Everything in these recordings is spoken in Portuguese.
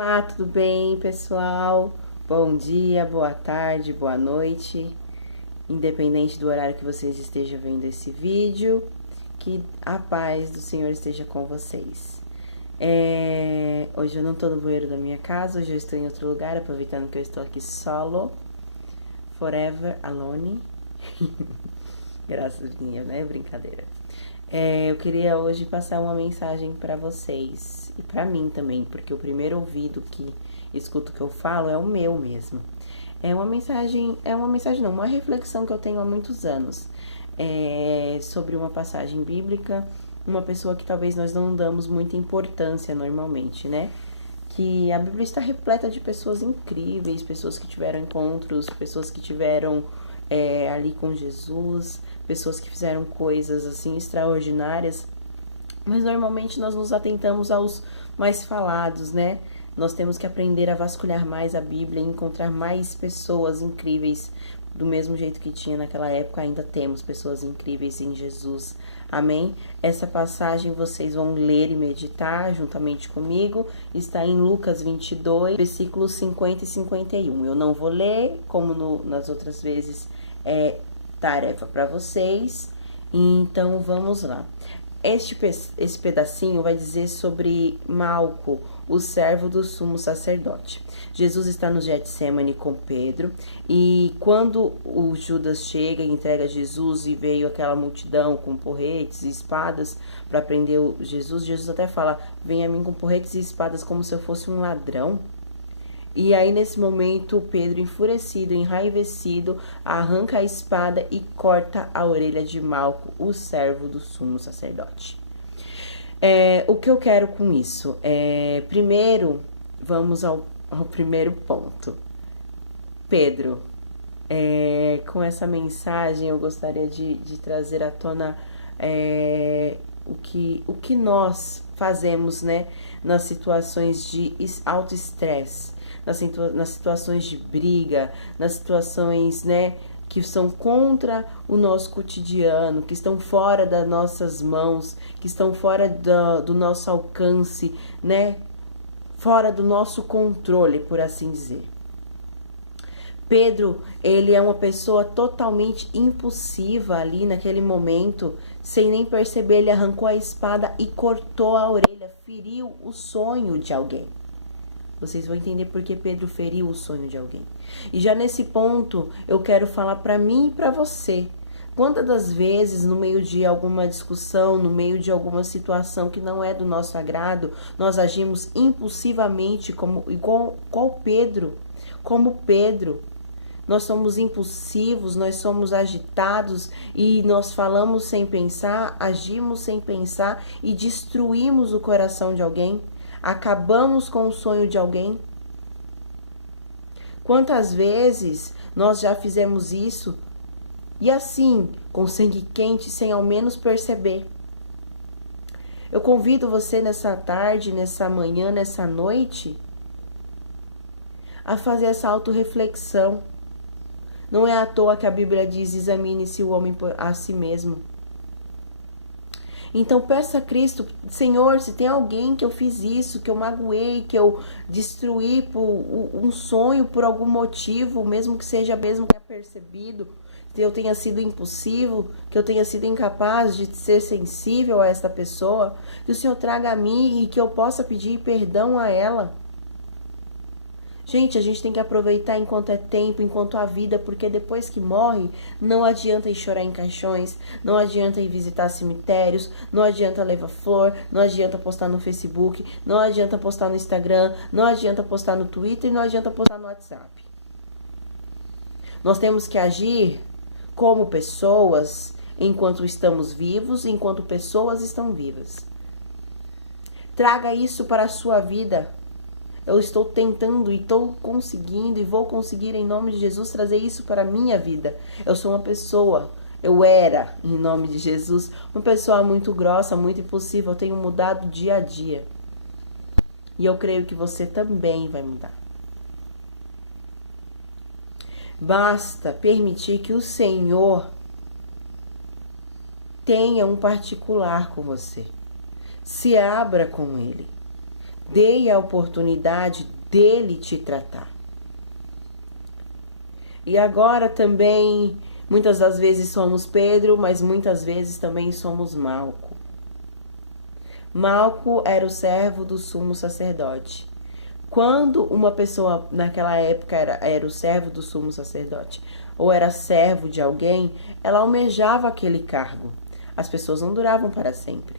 Olá, tudo bem, pessoal? Bom dia, boa tarde, boa noite. Independente do horário que vocês estejam vendo esse vídeo, que a paz do Senhor esteja com vocês. Hoje eu não estou no banheiro da minha casa, hoje eu estou em outro lugar, aproveitando que eu estou aqui solo, forever alone. Graças a Deus, né? Brincadeira. Eu queria hoje passar uma mensagem para vocês e para mim também, porque o primeiro ouvido que escuta o que eu falo é o meu mesmo. Uma reflexão que eu tenho há muitos anos sobre uma passagem bíblica, uma pessoa que talvez nós não damos muita importância normalmente, né? Que a Bíblia está repleta de pessoas incríveis, pessoas que tiveram encontros, pessoas que tiveram ali com Jesus, pessoas que fizeram coisas assim extraordinárias, mas normalmente nós nos atentamos aos mais falados, né? Nós temos que aprender a vasculhar mais a Bíblia e encontrar mais pessoas incríveis. Do mesmo jeito que tinha naquela época, ainda temos pessoas incríveis em Jesus. Amém? Essa passagem vocês vão ler e meditar juntamente comigo. Está em Lucas 22, versículos 50 e 51. Eu não vou ler, como nas outras vezes é tarefa para vocês. Então vamos lá. Esse pedacinho vai dizer sobre Malco, o servo do sumo sacerdote. Jesus está no Getsemane com Pedro, e quando o Judas chega e entrega Jesus e veio aquela multidão com porretes e espadas para prender Jesus, Jesus até fala: vem a mim com porretes e espadas como se eu fosse um ladrão. E aí nesse momento Pedro, enfurecido, enraivecido, arranca a espada e corta a orelha de Malco, o servo do sumo sacerdote. O que eu quero com isso? Primeiro, vamos ao primeiro ponto. Pedro, com essa mensagem eu gostaria de trazer à tona o que nós fazemos, né, nas situações de alto estresse, nas situações de briga, nas situações, né, que são contra o nosso cotidiano, que estão fora das nossas mãos, que estão fora do nosso alcance, né, fora do nosso controle, por assim dizer. Pedro, ele é uma pessoa totalmente impulsiva ali naquele momento, sem nem perceber, ele arrancou a espada e cortou a orelha, feriu o sonho de alguém. Vocês vão entender por que Pedro feriu o sonho de alguém. E já nesse ponto, eu quero falar para mim e para você. Quantas das vezes, no meio de alguma discussão, no meio de alguma situação que não é do nosso agrado, nós agimos impulsivamente como Pedro. Nós somos impulsivos, nós somos agitados e nós falamos sem pensar, agimos sem pensar e destruímos o coração de alguém. Acabamos com o sonho de alguém. Quantas vezes nós já fizemos isso e assim, com sangue quente, sem ao menos perceber? Eu convido você nessa tarde, nessa manhã, nessa noite, a fazer essa autorreflexão. Não é à toa que a Bíblia diz: examine-se o homem a si mesmo. Então peça a Cristo: Senhor, se tem alguém que eu fiz isso, que eu magoei, que eu destruí por um sonho, por algum motivo, mesmo que seja mesmo que apercebido, que eu tenha sido impulsivo, que eu tenha sido incapaz de ser sensível a esta pessoa, que o Senhor traga a mim e que eu possa pedir perdão a ela. Gente, a gente tem que aproveitar enquanto é tempo, enquanto há vida, porque depois que morre, não adianta ir chorar em caixões, não adianta ir visitar cemitérios, não adianta levar flor, não adianta postar no Facebook, não adianta postar no Instagram, não adianta postar no Twitter e não adianta postar no WhatsApp. Nós temos que agir como pessoas enquanto estamos vivos, enquanto pessoas estão vivas. Traga isso para a sua vida. Eu estou tentando e estou conseguindo e vou conseguir em nome de Jesus trazer isso para a minha vida. Eu sou uma pessoa, eu era, em nome de Jesus, uma pessoa muito grossa, muito impulsiva. Eu tenho mudado dia a dia. E eu creio que você também vai mudar. Basta permitir que o Senhor tenha um particular com você. Se abra com Ele. Dê a oportunidade dele te tratar. E agora também, muitas das vezes somos Pedro, mas muitas vezes também somos Malco. Malco era o servo do sumo sacerdote. Quando uma pessoa naquela época era o servo do sumo sacerdote, ou era servo de alguém, ela almejava aquele cargo. As pessoas não duravam para sempre.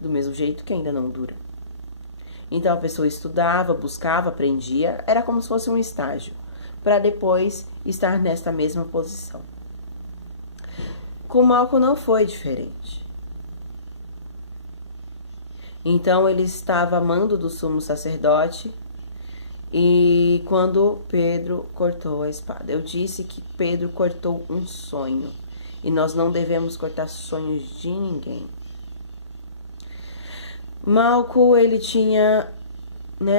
Do mesmo jeito que ainda não dura. Então a pessoa estudava, buscava, aprendia, era como se fosse um estágio, para depois estar nesta mesma posição. Com Malco não foi diferente. Então ele estava amando do sumo sacerdote e quando Pedro cortou a espada. Eu disse que Pedro cortou um sonho e nós não devemos cortar sonhos de ninguém. Malco, ele tinha,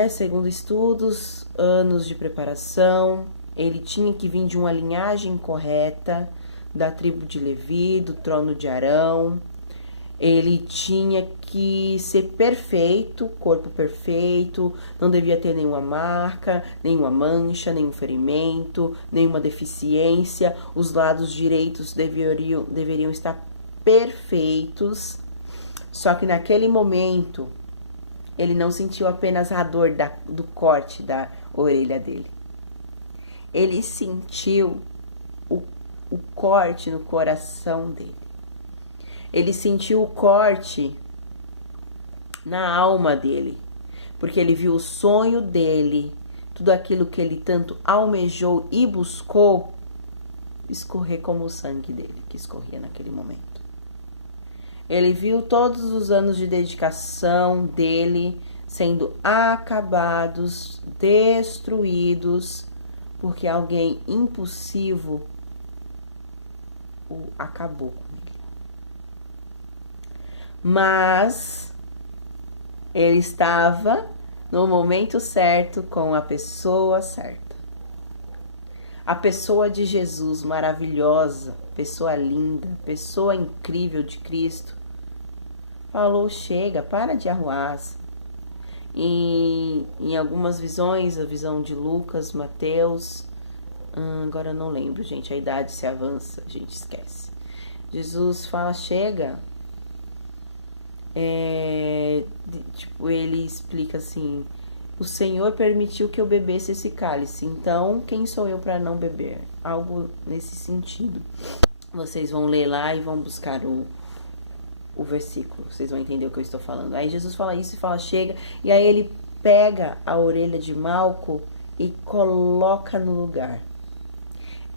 segundo estudos, anos de preparação, ele tinha que vir de uma linhagem correta, da tribo de Levi, do trono de Arão. Ele tinha que ser perfeito, corpo perfeito, não devia ter nenhuma marca, nenhuma mancha, nenhum ferimento, nenhuma deficiência. Os lados direitos deveriam estar perfeitos. Só que naquele momento, ele não sentiu apenas a dor do corte da orelha dele. Ele sentiu o corte no coração dele. Ele sentiu o corte na alma dele, porque ele viu o sonho dele, tudo aquilo que ele tanto almejou e buscou, escorrer como o sangue dele, que escorria naquele momento. Ele viu todos os anos de dedicação dele sendo acabados, destruídos, porque alguém impulsivo o acabou com ele. Mas ele estava no momento certo com a pessoa certa. A pessoa de Jesus, maravilhosa, pessoa linda, pessoa incrível de Cristo, falou: chega, para de arruaça. Em algumas visões, a visão de Lucas, Mateus, agora eu não lembro, gente, a idade se avança, a gente esquece. Jesus fala: chega. Ele explica assim: o Senhor permitiu que eu bebesse esse cálice, então quem sou eu para não beber? Algo nesse sentido. Vocês vão ler lá e vão buscar o versículo, vocês vão entender o que eu estou falando. Aí Jesus fala isso e fala: chega, e aí ele pega a orelha de Malco e coloca no lugar.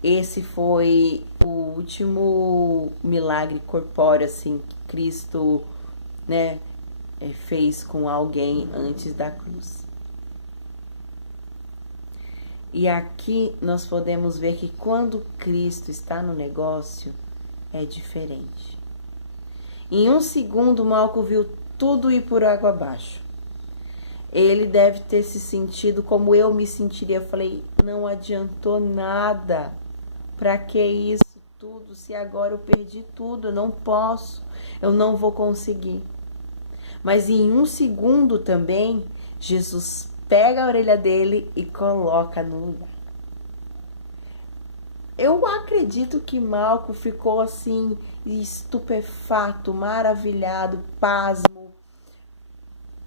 Esse foi o último milagre corpóreo assim que Cristo fez com alguém antes da cruz. E aqui nós podemos ver que quando Cristo está no negócio, é diferente. Em um segundo, Malco viu tudo ir por água abaixo. Ele deve ter se sentido como eu me sentiria. Eu falei: não adiantou nada. Pra que isso tudo? Se agora eu perdi tudo, eu não posso, eu não vou conseguir. Mas em um segundo também, Jesus pega a orelha dele e coloca no lugar. Eu acredito que Malco ficou assim, estupefato, maravilhado, pasmo,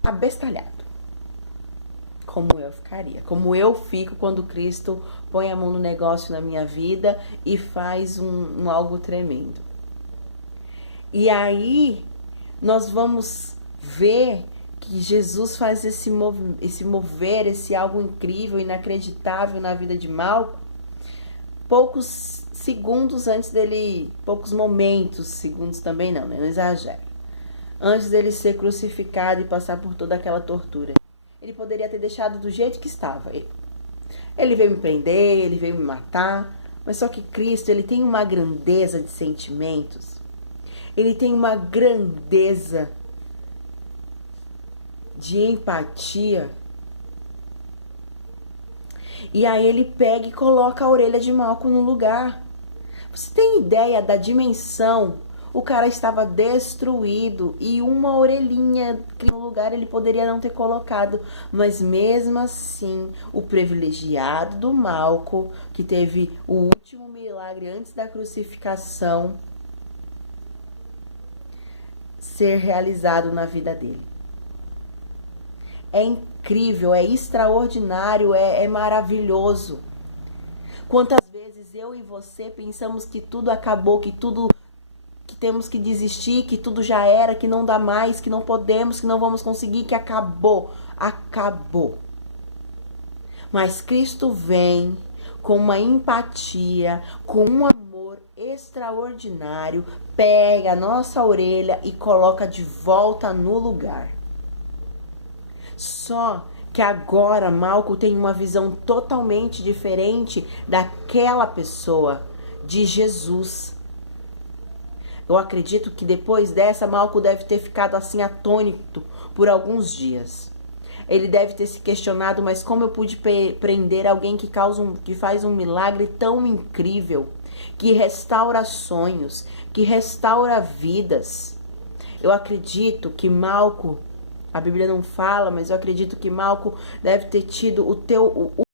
abestalhado. Como eu ficaria, como eu fico quando Cristo põe a mão no negócio na minha vida e faz um algo tremendo. E aí nós vamos ver que Jesus faz esse mover, esse algo incrível, inacreditável na vida de Malco, poucos segundos antes dele, poucos momentos, segundos também não exagero, antes dele ser crucificado e passar por toda aquela tortura. Ele poderia ter deixado do jeito que estava. Ele veio me prender, ele veio me matar, mas só que Cristo, ele tem uma grandeza de sentimentos, ele tem uma grandeza de empatia. E aí ele pega e coloca a orelha de Malco no lugar. Você tem ideia da dimensão, O cara estava destruído e uma orelhinha no lugar ele poderia não ter colocado. Mas mesmo assim, o privilegiado do Malco, que teve o último milagre antes da crucificação, ser realizado na vida dele. É incrível, é extraordinário, é maravilhoso. Quantas vezes eu e você pensamos que tudo acabou, que temos que desistir, que tudo já era, que não dá mais, que não podemos, que não vamos conseguir, que acabou. Acabou. Mas Cristo vem com uma empatia, com um amor extraordinário, pega a nossa orelha e coloca de volta no lugar. Só que agora Malco tem uma visão totalmente diferente daquela pessoa, de Jesus. Eu acredito que depois dessa, Malco deve ter ficado assim atônito por alguns dias. Ele deve ter se questionado, mas como eu pude prender alguém que faz um milagre tão incrível, que restaura sonhos, que restaura vidas. Eu acredito que Malco, a Bíblia não fala, mas eu acredito que Malco deve ter tido o